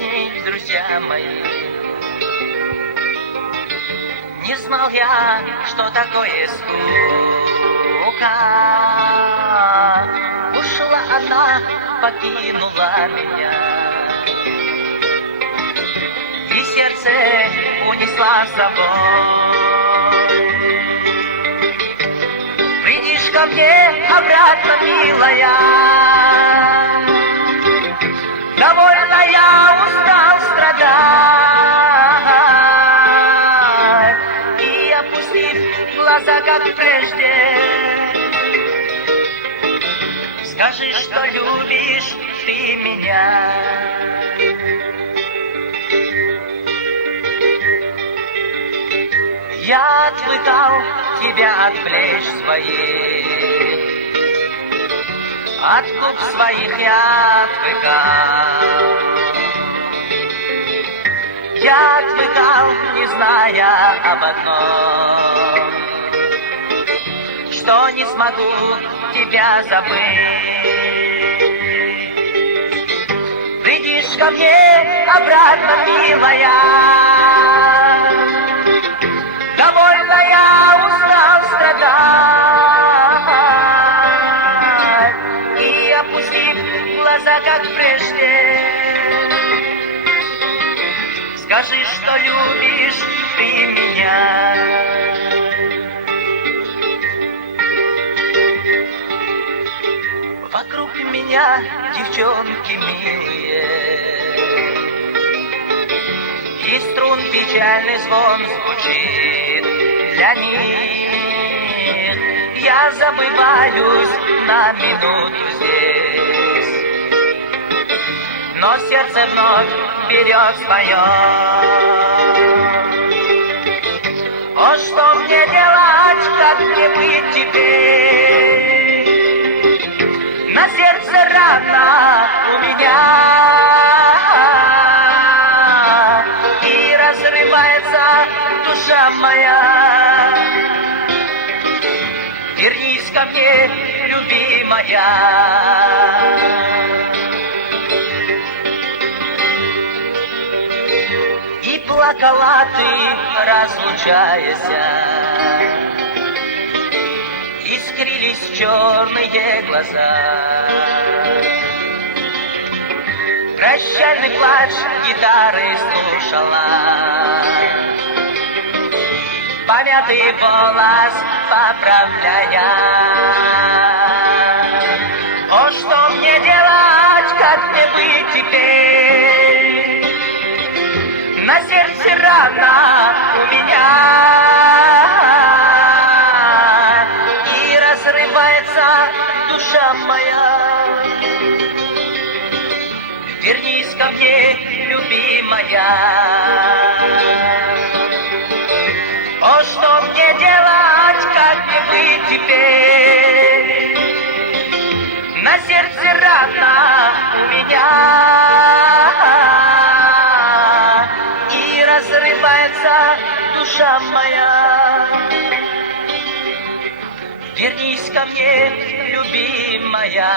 объяснить, друзья мои. Не знал я, что такое скука. Ушла она, покинула меня, и сердце унесла с собой. Придишь ко мне обратно, милая, довольно я устал страдать, и опустив глаза, как прежде, скажи, что любишь ты меня. Я отвыкал тебя от плеч своих, от губ своих я отвыкал. Я отвыкал, не зная об одном, что не смогу тебя забыть. Придишь ко мне обратно, милая, довольно я устал страдать, и опустив глаза, как прежде, скажи, что любишь ты меня. Вокруг меня девчонки милые, и струн печальный звон звучит для них. Я забываюсь на минуту здесь, но сердце вновь берет свое. О, что мне делать, как мне быть теперь? На сердце рана у меня, и разрывается душа моя. Вернись ко мне, любимая. И плакала ты, разлучаясь, искрились черные глаза. Прощальный плач гитары слушала, помятый волос поправляя. О, что мне делать, как мне быть теперь? На сердце рана у меня, и разрывается душа моя. Вернись ко мне, любимая. О, что мне делать, как мне быть теперь? На сердце рана у меня, и разрывается душа моя. Вернись ко мне, любимая.